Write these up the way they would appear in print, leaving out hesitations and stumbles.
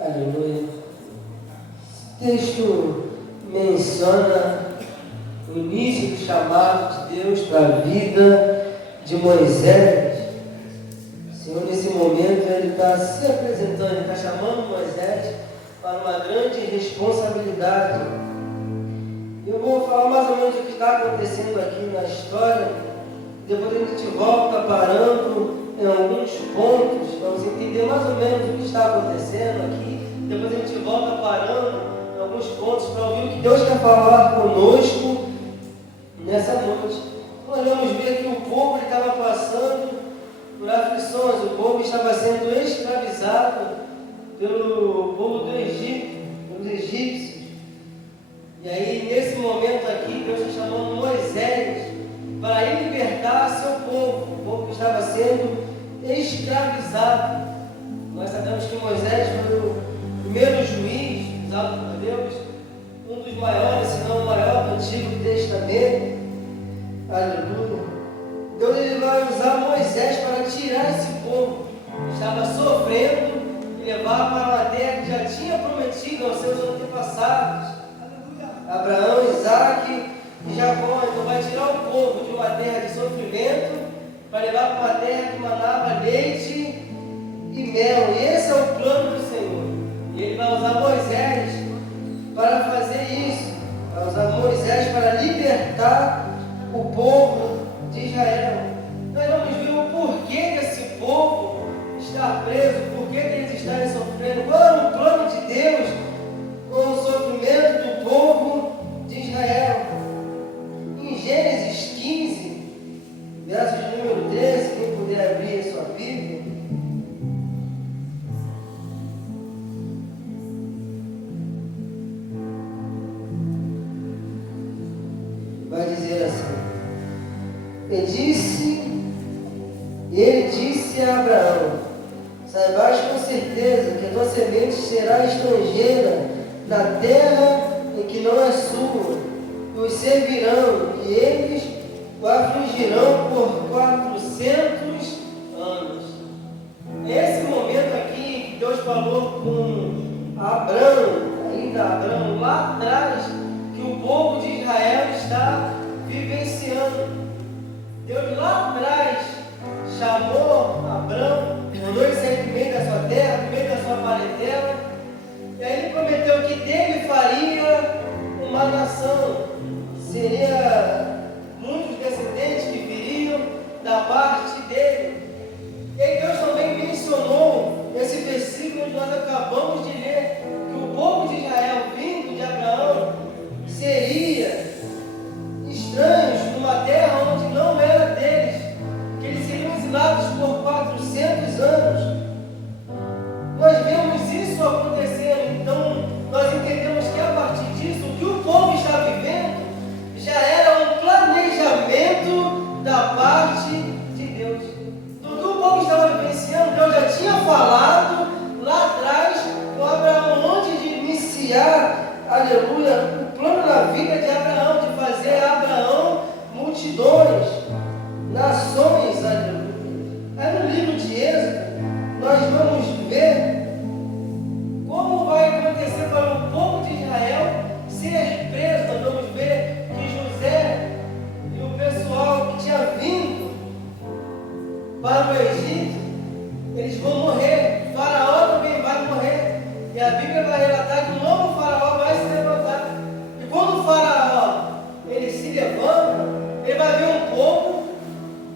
Aleluia. O texto menciona o início do chamado de Deus para a vida de Moisés. O Senhor, nesse momento, Ele está se apresentando, Ele está chamando Moisés para uma grande responsabilidade. Eu vou falar mais ou menos o que está acontecendo aqui na história. Depois a gente volta parando em alguns pontos, vamos entender mais ou menos o que está acontecendo aqui. Depois a gente volta parando em alguns pontos para ouvir o que Deus quer falar conosco nessa noite. Nós vamos ver que o povo estava passando por aflições, o povo estava sendo escravizado pelo povo do Egito, pelos egípcios. E aí, nesse momento aqui, Deus está chamando Moisés para libertar seu povo, o povo que estava sendo escravizado. Nós sabemos que Moisés foi o primeiro juiz usado por Deus, um dos maiores, se não o maior do Antigo Testamento. Aleluia. Deus ele vai usar Moisés para tirar esse povo que estava sofrendo e levar para uma terra que já tinha prometido aos seus antepassados. Abraão, Isaac e Jacó. Então vai tirar o povo de uma terra de sofrimento para levar para uma terra que manava leite e mel. E esse é o plano do Senhor. E Ele vai usar Moisés para fazer isso. Vai usar Moisés para libertar o povo de Israel. Nós vamos ver o porquê desse povo estar preso, porquê que eles estarem sofrendo, qual era o plano de Deus com o sofrimento do povo de Israel. Em Gênesis 15, verso de número 13, quem puder abrir a sua Bíblia. Vai dizer assim: Ele disse a Abraão: saibas com certeza que a tua semente será estrangeira na terra em que não é sua, e os servirão, e eles o afligirão por 400 anos. Esse momento aqui que Deus falou com Abraão, ainda Abraão, lá atrás, que o povo de Israel está vivenciando. Deus lá atrás chamou Abraão, mandou ele sair do meio da sua terra, do meio da sua parentela, e aí ele prometeu que dele faria uma nação. Seria muitos descendentes que viriam da parte dele. E aí Deus também mencionou esse versículo que nós acabamos de ler, que o povo de Israel, vindo de Abraão, seria estranhos numa terra onde não era deles, que eles seriam exilados por 400 anos. Nós vemos isso acontecendo, então nós entendemos que a partir disso, o que o povo está vivendo já era um planejamento da parte de Deus. Tudo que o povo estava vivenciando, Deus já tinha falado lá atrás com Abraão, antes de iniciar, aleluia, o plano da vida de Abraão, de fazer Abraão multidões, nações, aleluia. Aí no livro de Êxodo, nós vamos ver como vai acontecer para o povo de Israel ser preso. Nós vamos ver que José e o pessoal que tinha vindo para o Egito, eles vão morrer. Faraó também vai morrer. E a Bíblia vai relatar que o novo faraó vai se levantar. E quando o faraó ele se levanta, ele vai ver um povo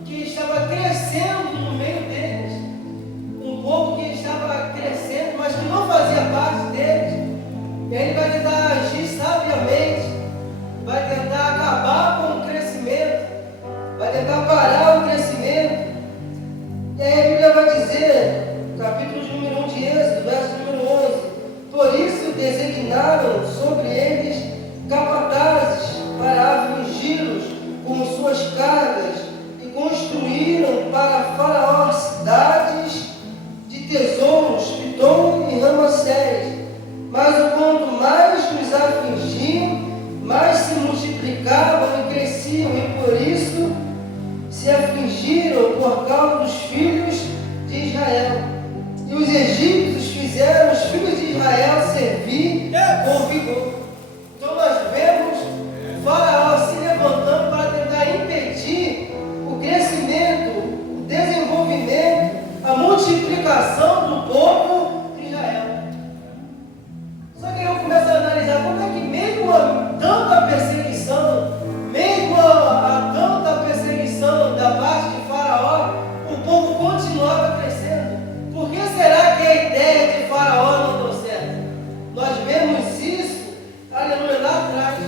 que estava crescendo no meio deles. Um povo que estava crescendo, mas que não fazia parte deles. E aí ele vai tentar agir sabiamente, vai tentar acabar com o crescimento, vai tentar parar o crescimento. E aí a Bíblia vai dizer, capítulo número 1 de Êxodo, verso número 11: por isso designaram sobre eles capatazes para afligi-los com suas cargas, e construíram para Faraó cidades de tesouros, Pitom e Ramassés. Mas quanto mais nos afligiam, mais se multiplicavam e cresciam, e por isso se afligiram por causa dos filhos de Israel. E os egípcios fizeram os filhos de Israel servir com vigor. Então nós vemos Faraó se levantando para tentar impedir o crescimento, o desenvolvimento, a multiplicação do povo de Israel. Só que eu começo a analisar como é que mesmo tanta perseguição, mesmo a tanta perseguição da parte de Faraó, o povo continuava crescendo. Por que será que a ideia de Faraó não deu certo? Nós vemos isso, aleluia, lá atrás.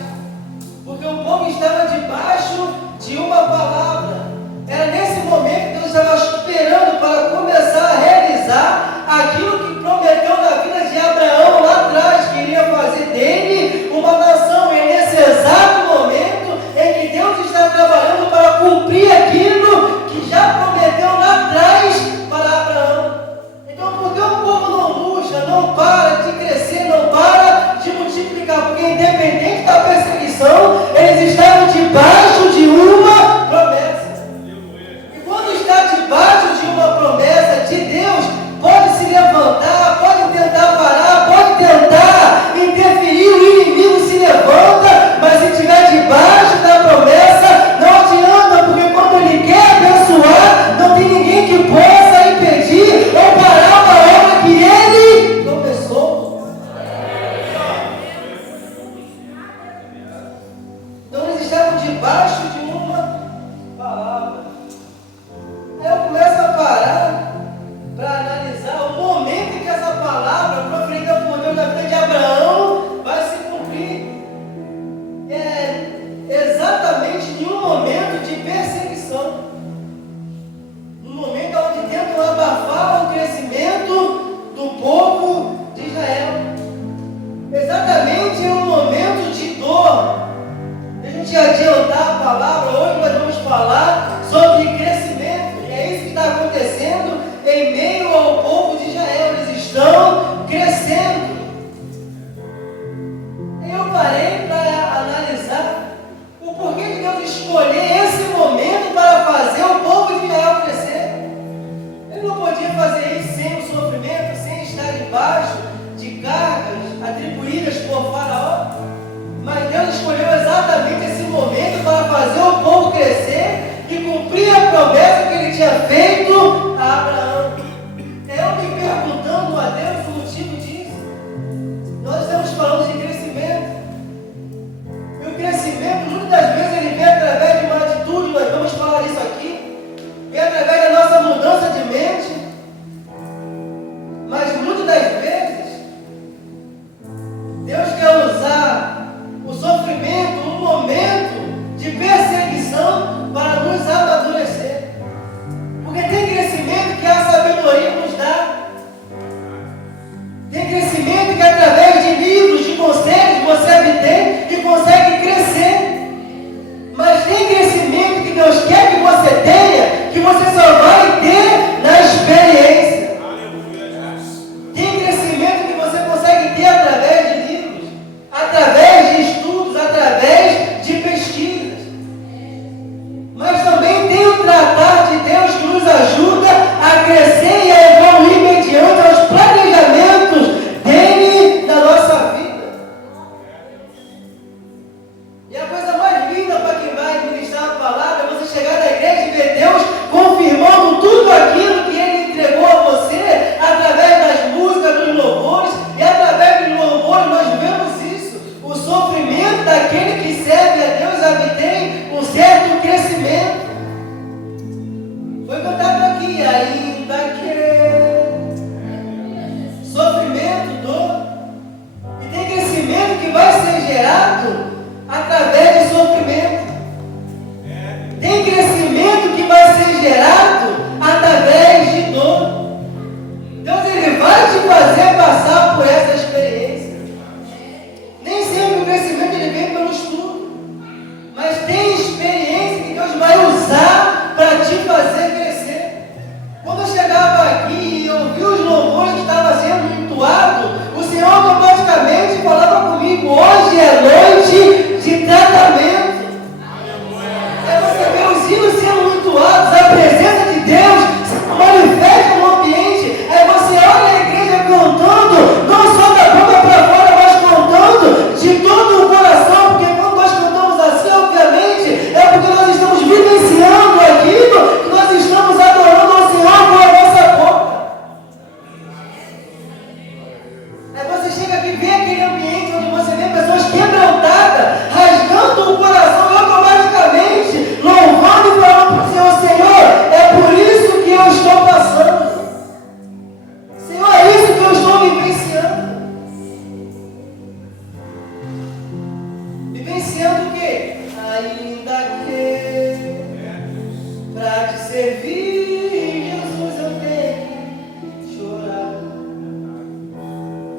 Porque o povo estava debaixo de uma palavra. Era nesse momento que Deus estava esperando para começar a realizar aquilo que prometeu na vida de Abraão lá atrás, que iria fazer dele uma nação. E é nesse exato momento em que Deus está trabalhando para cumprir aquilo que já prometeu lá atrás para Abraão. Então, por que o povo não murcha, não para de crescer, não para de multiplicar? Porque independente da perseguição, eles estavam debaixo de uma promessa. E quando está debaixo de uma promessa de Deus, pode se levantar, pode tentar parar, pode tentar interferir, o inimigo se levanta, mas se estiver debaixo da promessa, não adianta, porque quando ele quer abençoar, não tem ninguém que possa impedir ou parar uma obra que ele começou. Então eles estavam debaixo de uma palavra. Aí eu começo a parar para analisar o momento em que essa palavra proferida por Deus na vida de Abraão vai se cumprir. É exatamente em um momento de perseguição. No momento onde tentam abafar o crescimento do povo de Israel. Exatamente em um momento de dor. Deixa a gente adiantar a palavra. Hoje nós vamos falar sobre crescimento. E é isso que está acontecendo em meio ao povo de Israel. Eles estão crescendo. Eu parei para analisar o porquê de Deus escolher esse momento para fazer o povo de Israel crescer. Ele não podia fazer isso sem o sofrimento, sem estar debaixo de cargas atribuídas por Faraó. Mas Deus escolheu exatamente esse momento para fazer o povo crescer e cumprir a promessa que ele tinha feito a Abraão. Eu me perguntando a Deus o motivo disso. Nós estamos falando de crescimento. E o crescimento, muitas das vezes, ele vem através de uma atitude, nós vamos falar disso aqui, vem através da nossa mudança de mente. Mas muitas das vezes, Deus quer usar o sofrimento, um momento de perseguição para nos amadurecer. Porque tem crescimento que a sabedoria nos dá. Tem crescimento que através de livros, de conselhos, você obtém e consegue crescer. Mas tem crescimento que Deus quer que você tenha, que você só vai ter na experiência. Tem crescimento que você consegue ter através de livros, através de estudos, através de pesquisas. Mas também tem o tratar de Deus que nos ajuda a crescer e a evoluir mediante os planejamentos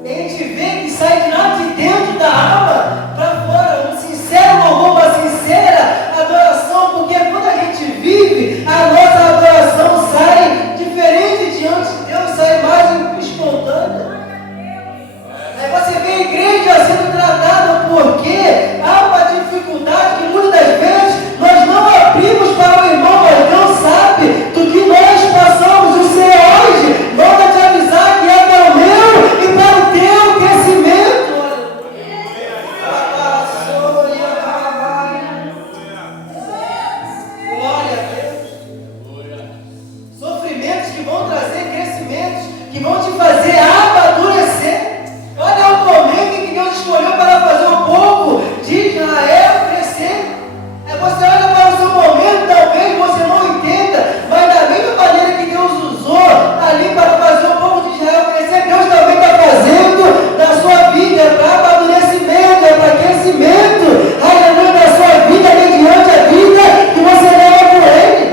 E a gente vê que sai de lá de dentro da alma para fora, um sincero louvor, uma sincera adoração, porque quando a gente vive, a nossa adoração sai diferente diante de Deus, sai mais espontânea. Aí você vê a igreja sendo tratada porque há uma dificuldade que muitas das vezes nós não abrimos para o irmão, mas Deus sabe do que nós passamos. O Senhor hoje manda te avisar que é para o meu e para o teu crescimento. Glória a Deus. Sofrimentos que vão trazer crescimentos, que vão te fazer amadurecer. Olha o momento em que Deus escolheu para fazer o povo de Israel crescer. Você olha para o seu momento, talvez você não entenda, mas da mesma maneira que Deus usou ali para fazer o povo de Israel crescer, Deus também está fazendo na sua vida, é para amadurecimento, é para crescimento, aleluia, da sua vida, mediante a vida que você leva com Ele.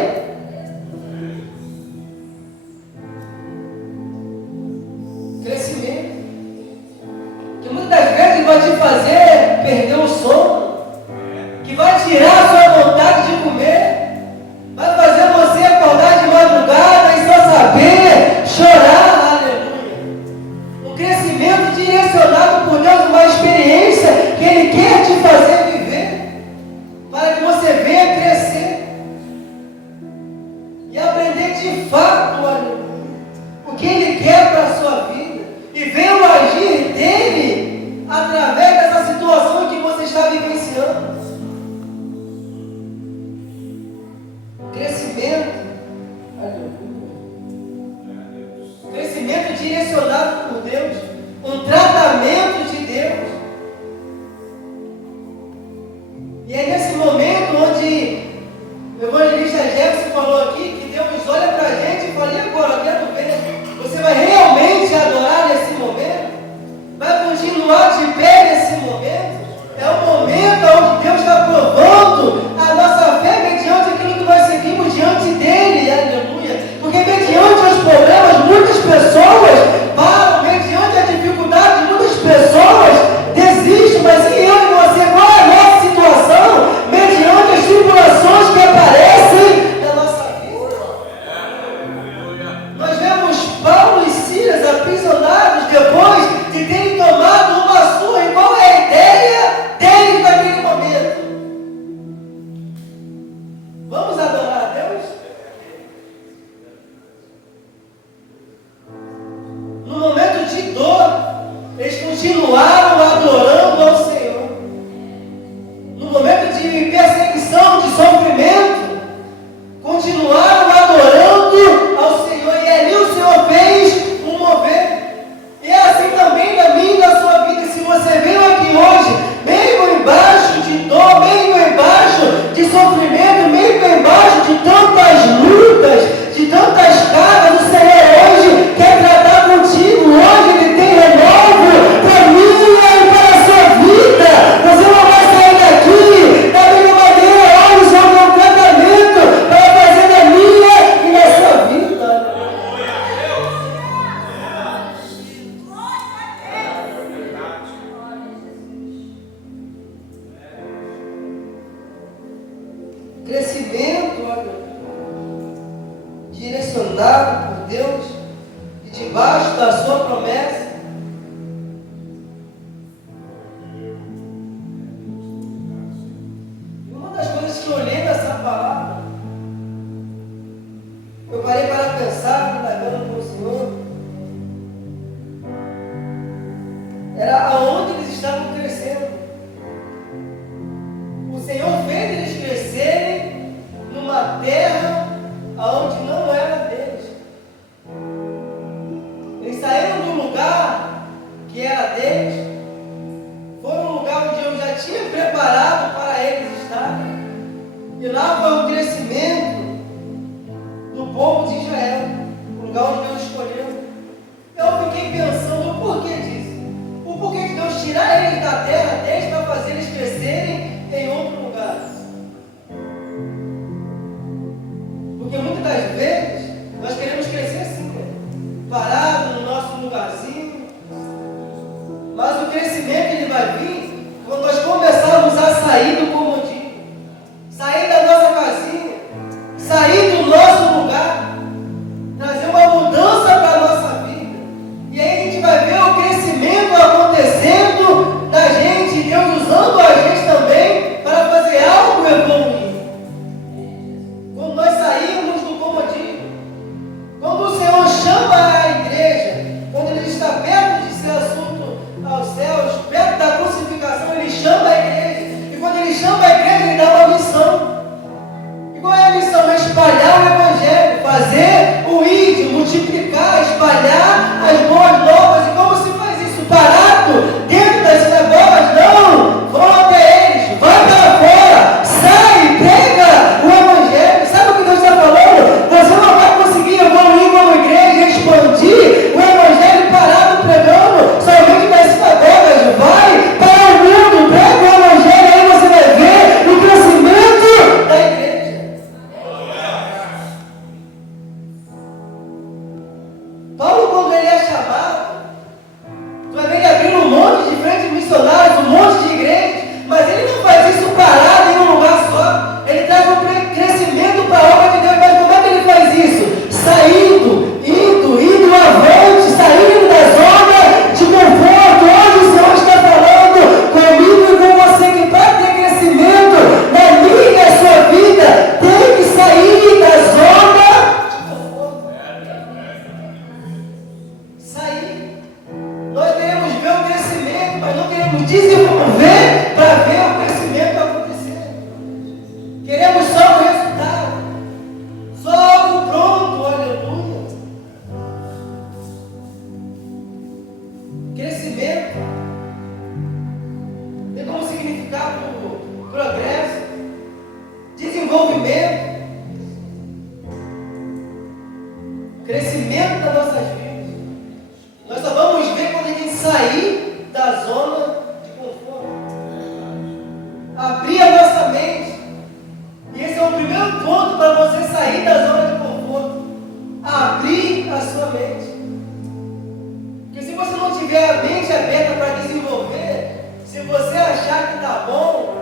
Crescimento. Que muitas vezes vai te fazer perder o sono, que vai tirar a sua vontade de comer, vai fazer você acordar de madrugada e só saber chorar, aleluia. Um crescimento direcionado por Deus, uma experiência que Ele quer te fazer viver, para que você venha crescer e aprender de fato, aleluia, o que Ele quer para a sua vida. E ver o agir dele através dessa situação que você está vivenciando. Crescimento. Crescimento direcionado por Deus. Um tratamento de Deus. E é nesse momento onde o evangelista Jefferson falou aqui que Deus olha para a gente e fala: e agora, eu quero ver. Você vai realmente adorar nesse momento? Vai continuar de pé nesse momento? É o momento onde Deus está provando a nossa fé mediante aquilo que nós seguimos diante dEle, aleluia. Porque mediante os problemas, muitas pessoas param, mediante a dificuldade, muitas pessoas desistem, mas e eu e você, qual é a nossa situação mediante as tribulações que aparecem na nossa vida? Nós vemos Paulo e Silas aprisionados depois de terem tomado uma surra. E qual é a ideia deles naquele momento? Vamos adorar a Deus? No momento de dor, eles continuaram adorando ao Senhor. No momento de perseguição, de sofrimento, continuaram adorando ao Senhor. E ali o Senhor fez um mover. E é assim também na minha e na sua vida. Se você veio aqui hoje, meio embaixo de dor, meio embaixo de sofrimento, meio embaixo de tantas lutas, de tantas cargas, o Senhor hoje quer tratar contigo. Hoje Ele tem renovo para mim e para a sua vida. Você não vai sair daqui da mesma maneira. Hoje só tem um tratamento para fazer na minha e na sua vida. Crescimento, olha, direcionado por Deus e debaixo da sua promessa. E uma das coisas que eu olhei nessa palavra, eu parei para pensar, indagando com o Senhor, era aonde eles estavam crescendo. O Senhor fez eles crescerem numa terra onde não era deles. Eles saíram de um lugar que era deles, foram um lugar onde eu já tinha preparado para eles estarem. E lá foi o crescimento do povo de Israel, o lugar onde Deus escolheu. Eu fiquei pensando o porquê disso. O porquê de Deus tirar eles da terra deles crescimento ele vai vir quando nós começarmos a sair do comodismo, sair da nossa casinha, sair do nosso lugar, trazer uma mudança para a nossa vida. E aí a gente vai ver o crescimento acontecendo na gente, Deus usando a gente também para fazer algo evoluir. Quando nós sairmos do comodismo, quando o Senhor chama a igreja, quando Ele está perto de ser assunto aos céus, perto da crucificação, Ele chama a igreja. E quando Ele chama a igreja, Ele dá uma missão. E qual é a missão? É espalhar o Evangelho, fazer o ID, multiplicar, espalhar as boas novas. E como se faz isso? Parado dentro das sinagogas? Não! Vão até eles, vai para fora, sai, prega o Evangelho. Sabe o que Deus está falando? Você não vai conseguir evoluir como igreja, expandir o Evangelho parado pregando somente nas sinagogas. Vai para o mundo, prega o Evangelho, aí você vai ver o crescimento da igreja. Paulo, quando ele é chamado, tu vai ver ele abrindo um monte de frentes missionários, um monte de igrejas, mas ele não faz isso parado em um lugar só. Ele traz um crescimento para a obra de Deus. Mas como é que ele faz isso? Saindo, indo avante, saindo da zona de conforto. Hoje o Senhor está falando comigo e com você que para ter crescimento na minha e na sua vida, tem que sair da zona de conforto. Sair. Nós queremos ver o crescimento, mas não queremos desenvolver para ver o crescimento acontecer. Queremos só o resultado, só algo pronto, aleluia. Crescimento tem como significado progresso, desenvolvimento, crescimento das nossas vidas. Nós só vamos ver quando a gente sair da zona de conforto, abrir a nossa mente. E esse é o primeiro ponto para você sair da zona de conforto: abrir a sua mente. Porque se você não tiver a mente aberta para desenvolver, se você achar que está bom,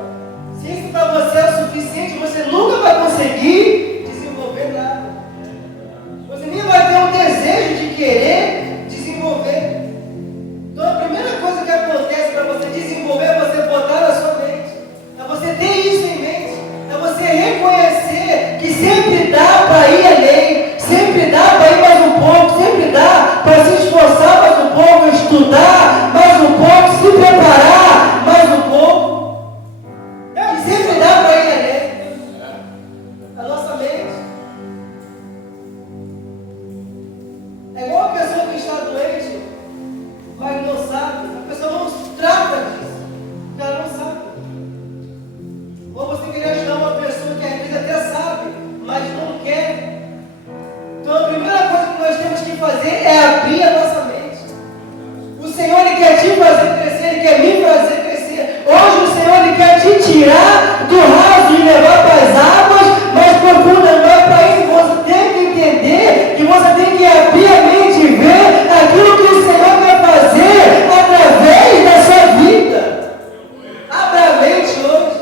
se isso para você é o suficiente, você nunca vai conseguir desenvolver nada. Você nem vai ter o desejo de querer desenvolver. Então a primeira coisa que acontece para você desenvolver é você botar na sua mente. É você ter isso em mente. É você reconhecer que sempre dá para ir além. Sempre dá para ir mais um pouco. Sempre dá para se esforçar mais um pouco, estudar mais um pouco, se preparar mais um pouco. E sempre dá para ir além. A nossa mente é igual a pessoa que está doente, mas não sabe. A pessoa não trata disso, porque ela não sabe. Ou você queria ajudar uma pessoa que às vezes até sabe, mas não quer. Então a primeira coisa que nós temos que fazer é abrir a nossa mente. O Senhor Ele quer te fazer crescer, Ele quer me fazer crescer. Hoje o Senhor Ele quer te tirar do raso e levar para as águas mais profundas. Mas para isso você tem que entender que você tem que abrir a mente e ver aquilo que o Senhor quer fazer através da sua vida. Abra a mente hoje.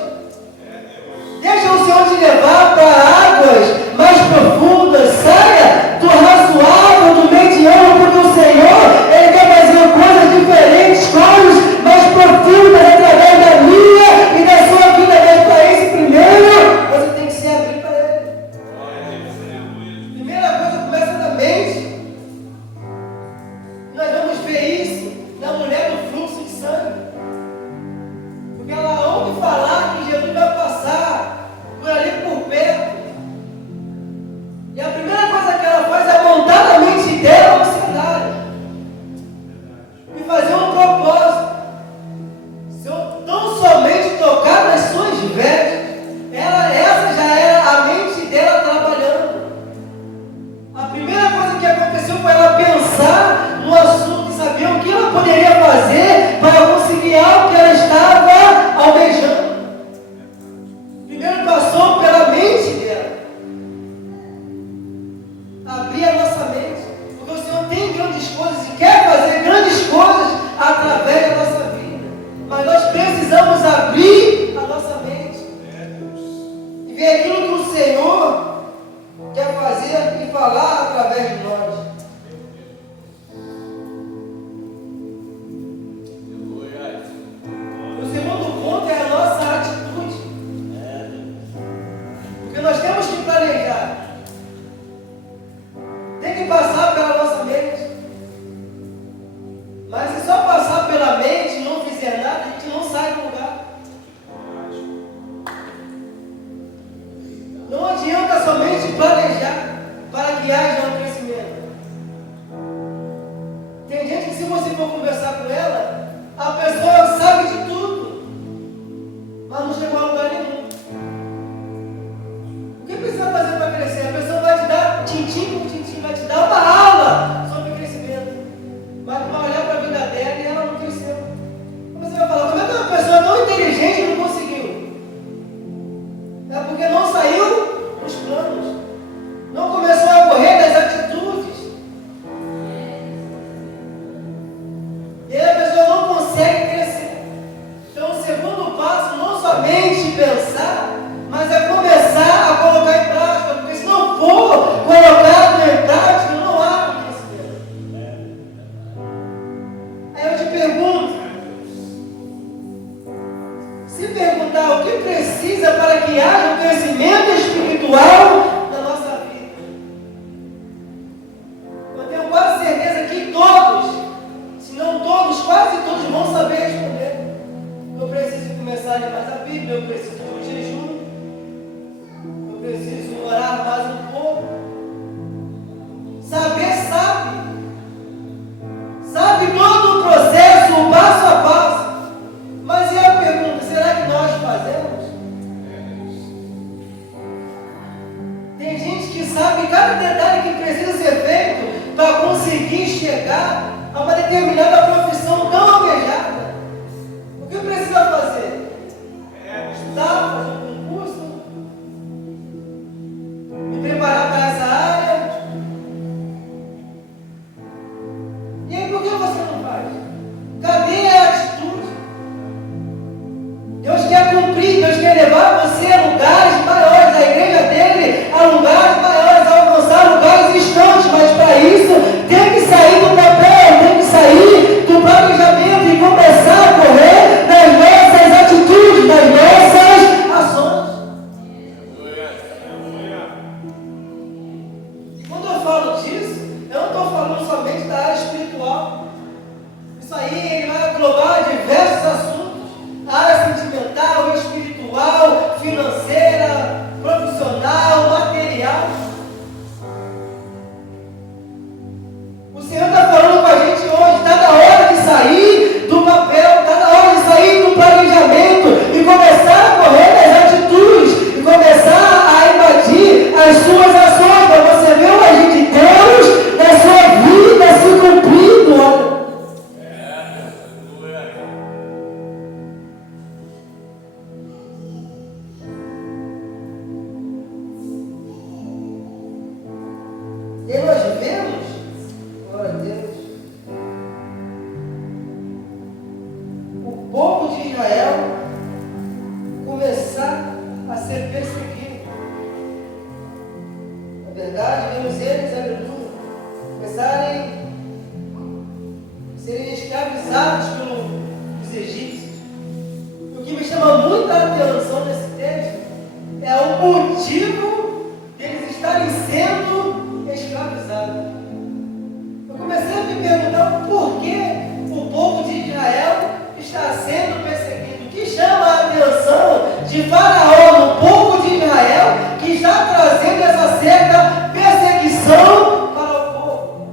Deixa o Senhor te levar para águas mais profundas. Saia do razoável, do mediano, porque o Senhor Ele quer fazer coisas diferentes, coisas mais profundas através da minha e da sua vida. Mas para isso, primeiro, você tem que se abrir para Ele. Primeira coisa começa na mente. Nós vamos ver isso na mulher do fluxo de sangue. Porque ela ouve falar que Jesus vai passar por ali por perto. E a primeira coisa que ela faz é montar na mente dela um cenário. E fazer um propósito. Se eu tão somente tocar nas suas vestes, essa já era a mente dela trabalhando. A primeira coisa que aconteceu foi ela pensar no assunto e saber o que ela poderia fazer para conseguir algo que ela estava almejando. Primeiro passou pela mente dela. Abrir a nossa mente. Porque o Senhor tem grandes coisas e quer fazer grandes coisas que precisa para que haja um crescimento espiritual na nossa vida. Eu tenho quase certeza que todos, se não todos, quase todos vão saber responder. Eu preciso começar a ler mais a Bíblia, eu preciso de um jejum, eu preciso orar mais um pouco. Saber sabe todo o processo, o passo a passo. Mas e a pergunta, será que nós fazemos? Tem gente que sabe cada detalhe que precisa ser feito para conseguir chegar a uma determinada profissão tão almejada. O que precisa fazer? Estudar, fazer um concurso, me preparar para essa área. E aí por que você não faz? Cadê a atitude? Deus quer cumprir, Deus quer levar você a lugares maiores, a igreja dele a lugares maiores, a alcançar lugares distantes, mas para isso tem que sair do papel, tem que sair do planejamento e começar a correr nas nossas atitudes, nas nossas ações. E quando eu falo disso, eu não estou falando somente da área espiritual. Isso aí ele vai englobar diversos assuntos. A área sentimental, espiritual, financeira, profissional, material. O Senhor está falando com a gente hoje, está na hora de sair do papel, está na hora de sair do planejamento e começar a correr nas atitudes e começar a invadir as suas ações para você ver o agir de Deus na sua vida se cumprindo. Olha. E nós vemos, glória a Deus, o povo de Israel começar a ser perseguido. Na verdade, vemos eles, aleluia, começarem a serem escravizados pelos egípcios. E o que me chama muita atenção nesse texto é o motivo deles estarem sendo escravizados. Eu comecei a me perguntar por que o povo de Israel está sendo perseguido. O que chama a atenção de Faraó no povo de Israel que está trazendo essa certa perseguição para o povo?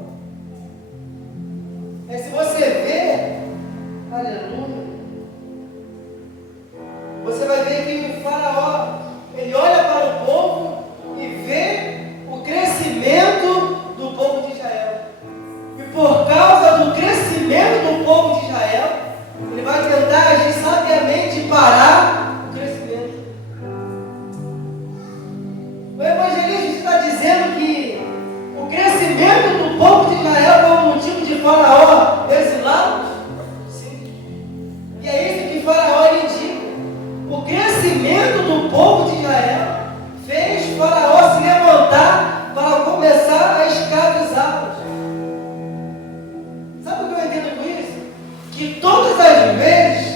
É se você vê, aleluia, você vai ver que o Faraó, ele olha para o povo e vê o crescimento do povo de Israel. E por causa do crescimento do povo de Israel, ele vai tentar agir sabiamente e parar o crescimento. O evangelista está dizendo que o crescimento do povo de Israel foi o motivo de Faraó exilá-los? Sim. E é isso que Faraó indica. O crescimento do povo de Israel fez Faraó se levantar para começar a escravizá-los. Sabe o que eu entendo com isso? Que todas as vezes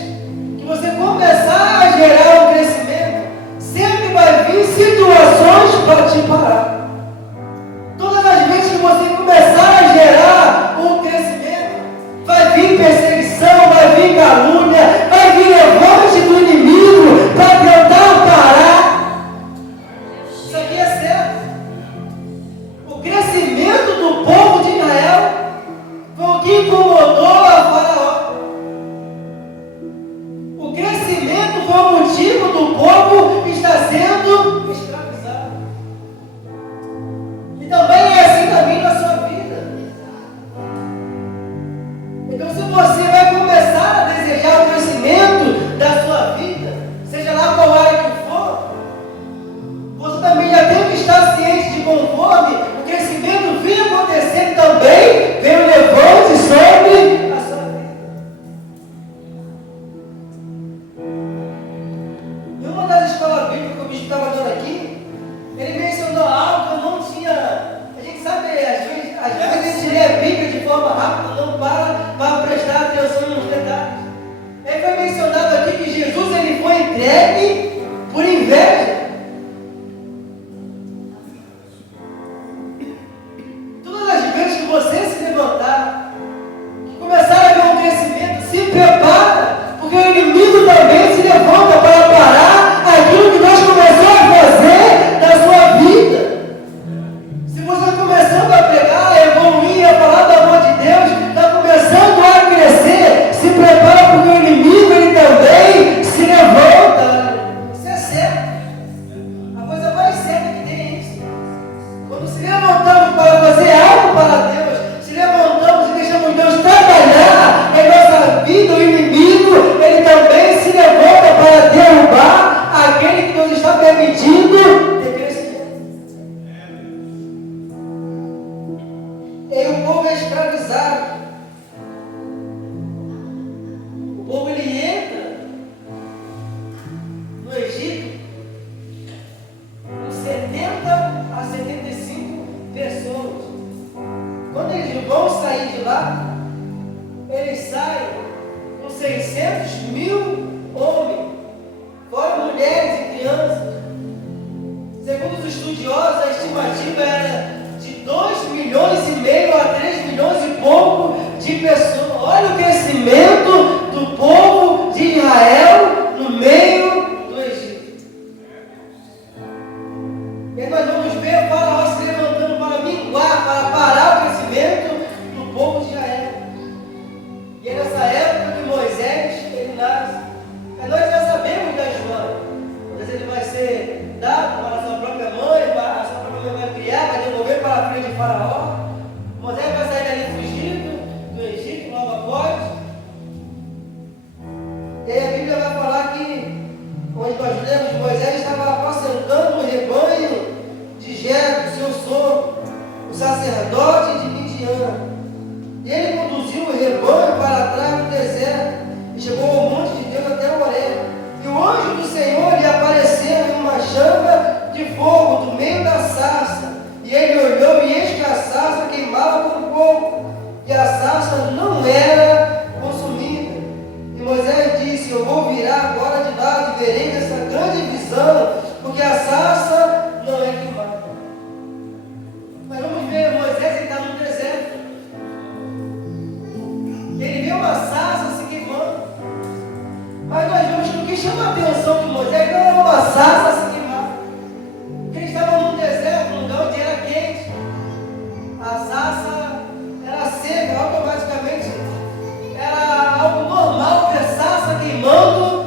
que você começar a gerar um crescimento, sempre vai vir situações para te parar. Todas as vezes que você começar a gerar um crescimento, vai vir perseguição, vai vir calúnia, vai vir levante do inimigo para tentar parar. Isso aqui é certo. O crescimento do povo de Israel foi o que incomodou a Faraó. pessoas. Olha o crescimento do povo de Israel no meio do Egito. E aí nós vamos ver o Faraó se levantando para minguar, para parar o crescimento do povo de Israel. E é nessa época que Moisés, ele nasce. Mas nós já sabemos da história. Moisés ele vai ser dado para a sua própria mãe, a sua própria mãe vai criar, vai devolver para a filha de Faraó. Moisés vai sair dali fugido do Egito, logo após. E aí a Bíblia vai falar que, onde nós lemos, Moisés estava apacentando o rebanho de Jetro, seu sogro, o sacerdote de Midian. E ele conduziu o rebanho para trás do deserto e chegou ao monte de Deus até Horebe. E o anjo do Senhor lhe apareceu em uma chama de fogo do meio da sarça. E ele olhou e eis que a sarça queimava com fogo, e a sarça não era consumida. E Moisés disse: eu vou virar agora de lado e verei essa grande visão, porque a sarça não é queimada. Mas vamos ver, Moisés está no deserto. Ele vê uma sarça se queimando. Mas nós vemos que o que chama a atenção de Moisés não é uma sarça se queimar. Porque ele estava num deserto, num lugar onde era quente. A sarça era seca, automaticamente era algo normal ver sarça queimando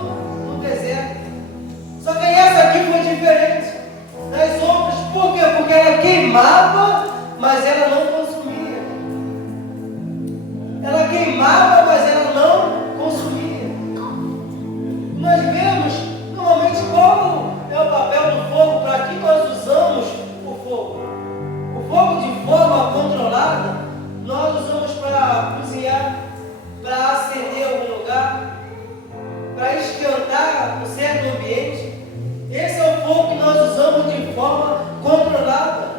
no deserto. Só que essa aqui foi diferente das outras. Por quê? Porque ela queimava, mas ela não consumia. Ela queimava, mas ela não consumia. Nós vemos, normalmente, qual é o papel do fogo, para que nós usamos o fogo. O fogo de forma controlada, nós usamos para cozinhar, para acender algum lugar, para esquentar um certo ambiente. Esse é o fogo que nós usamos de forma controlada.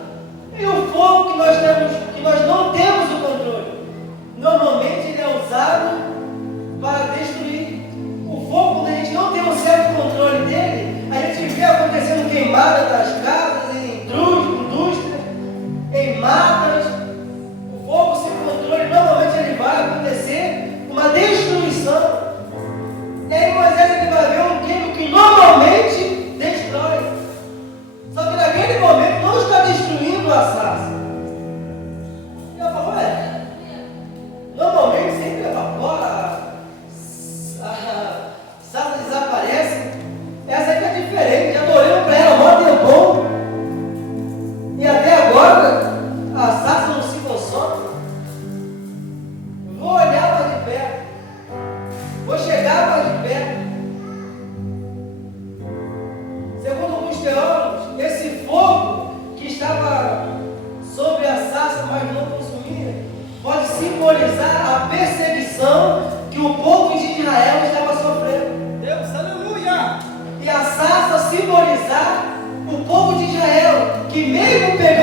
E o fogo que nós não temos o controle, normalmente ele é usado para destruir. O fogo, quando a gente não tem um certo controle dele, a gente vê acontecendo queimada das casas, em indústrias, em matas. O fogo sem controle, normalmente ele vai acontecer uma destruição. E aí Moisés ele vai ver um queimo que normalmente destrói. Só que naquele momento não está destruindo a sarça. E ela falou: normalmente sempre evapora, a sarça desaparece. Essa aqui é diferente. Já estou olhando para ela há um tempão. E até agora a sarça não se consome. Vou olhar mais de perto. Vou chegar mais de perto. Segundo alguns teólogos, esse fogo que estava sobre a sarça, mas não consumia, pode simbolizar a perseguição que o povo de Israel estava sofrendo. Deus, aleluia! E a sarça simbolizar o povo de Israel, que mesmo pegando